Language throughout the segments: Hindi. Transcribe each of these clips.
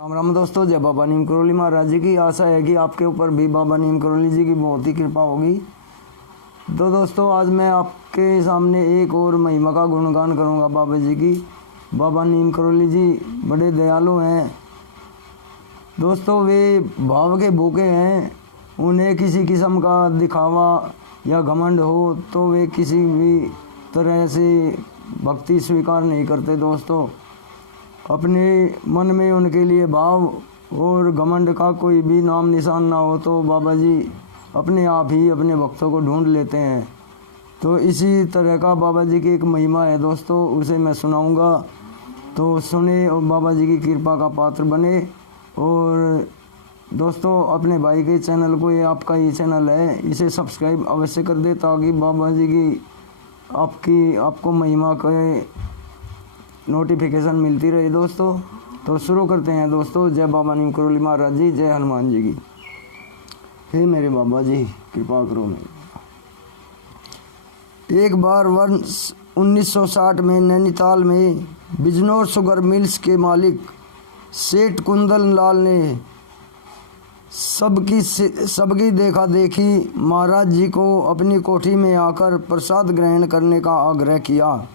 राम राम दोस्तों, जय बाबा नीम करोली महाराज जी की। आशा है कि आपके ऊपर भी बाबा नीम करोली जी की बहुत ही कृपा होगी। तो दोस्तों, आज मैं आपके सामने एक और महिमा का गुणगान करूंगा बाबा जी की। बाबा नीम करोली जी बड़े दयालु हैं दोस्तों। वे भाव के भूखे हैं। उन्हें किसी किस्म का दिखावा या घमंड हो तो वे किसी भी तरह से भक्ति स्वीकार नहीं करते दोस्तों। अपने मन में उनके लिए भाव और घमंड का कोई भी नाम निशान ना हो तो बाबा जी अपने आप ही अपने भक्तों को ढूंढ लेते हैं। तो इसी तरह का बाबा जी की एक महिमा है दोस्तों, उसे मैं सुनाऊंगा। तो सुने और बाबा जी की कृपा का पात्र बने। और दोस्तों, अपने भाई के चैनल को, ये आपका ही चैनल है, इसे सब्सक्राइब अवश्य कर दे ताकि बाबा जी की आपको महिमा के नोटिफिकेशन मिलती रहे दोस्तों। तो शुरू करते हैं दोस्तों। जय बाबा नीम करोली महाराज जी, जय हनुमान जी की। हे मेरे बाबा जी, कृपा करो मेरे। एक बार वर्ष 1960 में नैनीताल में बिजनौर शुगर मिल्स के मालिक सेठ कुंदन लाल ने सबकी देखा देखी महाराज जी को अपनी कोठी में आकर प्रसाद ग्रहण करने का आग्रह किया।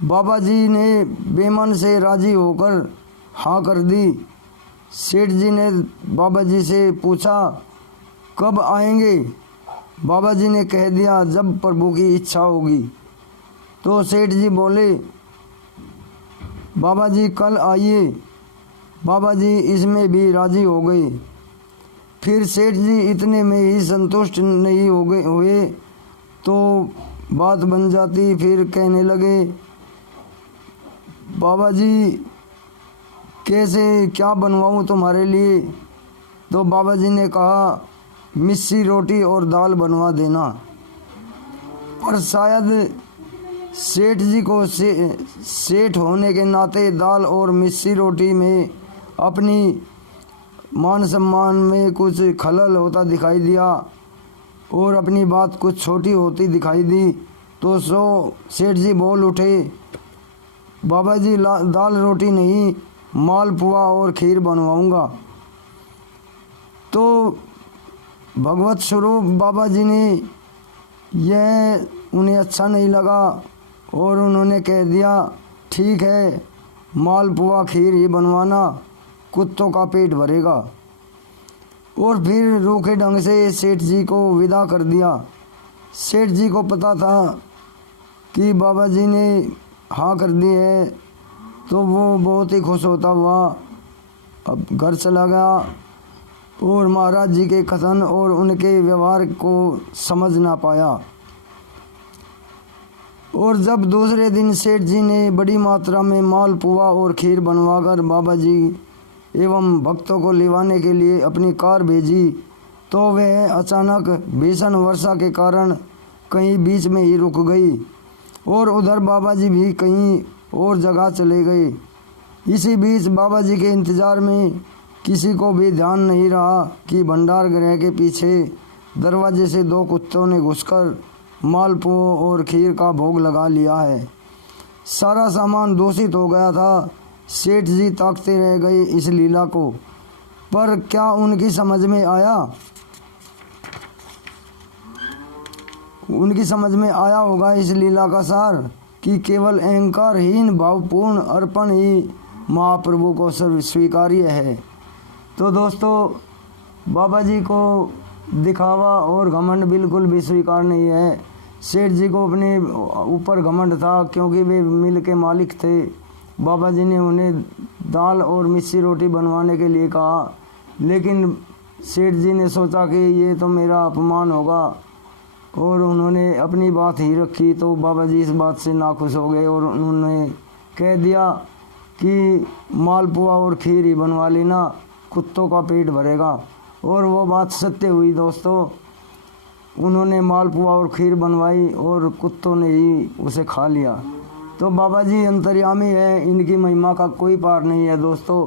बाबा जी ने बेमन से राजी होकर हाँ कर दी। सेठ जी ने बाबा जी से पूछा, कब आएंगे? बाबा जी ने कह दिया, जब प्रभु की इच्छा होगी। तो सेठ जी बोले, बाबा जी कल आइए। बाबा जी इसमें भी राजी हो गए। फिर सेठ जी इतने में ही संतुष्ट नहीं हुए तो बात बन जाती। फिर कहने लगे, बाबा जी कैसे क्या बनवाऊँ तुम्हारे लिए? तो बाबा जी ने कहा, मिस्सी रोटी और दाल बनवा देना। पर शायद सेठ जी को सेठ होने के नाते दाल और मिस्सी रोटी में अपनी मान सम्मान में कुछ खलल होता दिखाई दिया और अपनी बात कुछ छोटी होती दिखाई दी। तो सेठ जी बोल उठे, बाबा जी दाल रोटी नहीं, मालपुआ और खीर बनवाऊंगा। तो भगवत स्वरूप बाबा जी ने यह उन्हें अच्छा नहीं लगा और उन्होंने कह दिया, ठीक है, मालपुआ खीर ही बनवाना, कुत्तों का पेट भरेगा। और फिर रूखे ढंग से सेठ जी को विदा कर दिया। सेठ जी को पता था कि बाबा जी ने हाँ कर दी है, तो वो बहुत ही खुश होता हुआ अब घर चला गया और महाराज जी के कथन और उनके व्यवहार को समझ ना पाया। और जब दूसरे दिन सेठ जी ने बड़ी मात्रा में मालपुआ और खीर बनवाकर बाबा जी एवं भक्तों को लिवाने के लिए अपनी कार भेजी तो वह अचानक भीषण वर्षा के कारण कहीं बीच में ही रुक गई और उधर बाबा जी भी कहीं और जगह चले गए। इसी बीच बाबा जी के इंतज़ार में किसी को भी ध्यान नहीं रहा कि भंडार गृह के पीछे दरवाजे से दो कुत्तों ने घुसकर मालपुओं और खीर का भोग लगा लिया है। सारा सामान दूषित हो गया था। सेठ जी ताकते रह गए इस लीला को। पर क्या उनकी समझ में आया? उनकी समझ में आया होगा इस लीला का सार कि केवल अहंकारहीन भावपूर्ण अर्पण ही महाप्रभु को स्वीकार्य है। तो दोस्तों, बाबा जी को दिखावा और घमंड बिल्कुल भी स्वीकार नहीं है। सेठ जी को अपने ऊपर घमंड था क्योंकि वे मिल के मालिक थे। बाबा जी ने उन्हें दाल और मिस्सी रोटी बनवाने के लिए कहा, लेकिन सेठ जी ने सोचा कि ये तो मेरा अपमान होगा और उन्होंने अपनी बात ही रखी। तो बाबा जी इस बात से नाखुश हो गए और उन्होंने कह दिया कि मालपुआ और खीर ही बनवा लेना, कुत्तों का पेट भरेगा। और वो बात सत्य हुई दोस्तों। उन्होंने मालपुआ और खीर बनवाई और कुत्तों ने ही उसे खा लिया। तो बाबा जी अंतर्यामी है, इनकी महिमा का कोई पार नहीं है दोस्तों।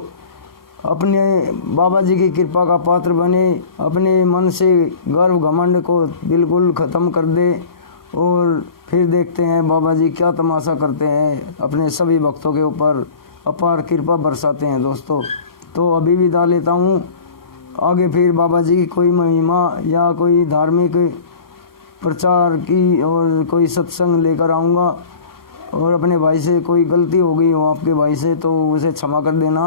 अपने बाबा जी की कृपा का पात्र बने, अपने मन से गर्व घमंड को बिल्कुल ख़त्म कर दे और फिर देखते हैं बाबा जी क्या तमाशा करते हैं। अपने सभी भक्तों के ऊपर अपार कृपा बरसाते हैं दोस्तों। तो अभी विदा लेता हूँ। आगे फिर बाबा जी की कोई महिमा या कोई धार्मिक प्रचार की और कोई सत्संग लेकर आऊँगा। और अपने भाई से कोई गलती हो गई हो आपके भाई से तो उसे क्षमा कर देना।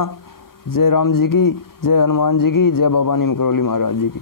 जय राम जी की, जय हनुमान जी की, जय बाबा नीम करौली महाराज जी की।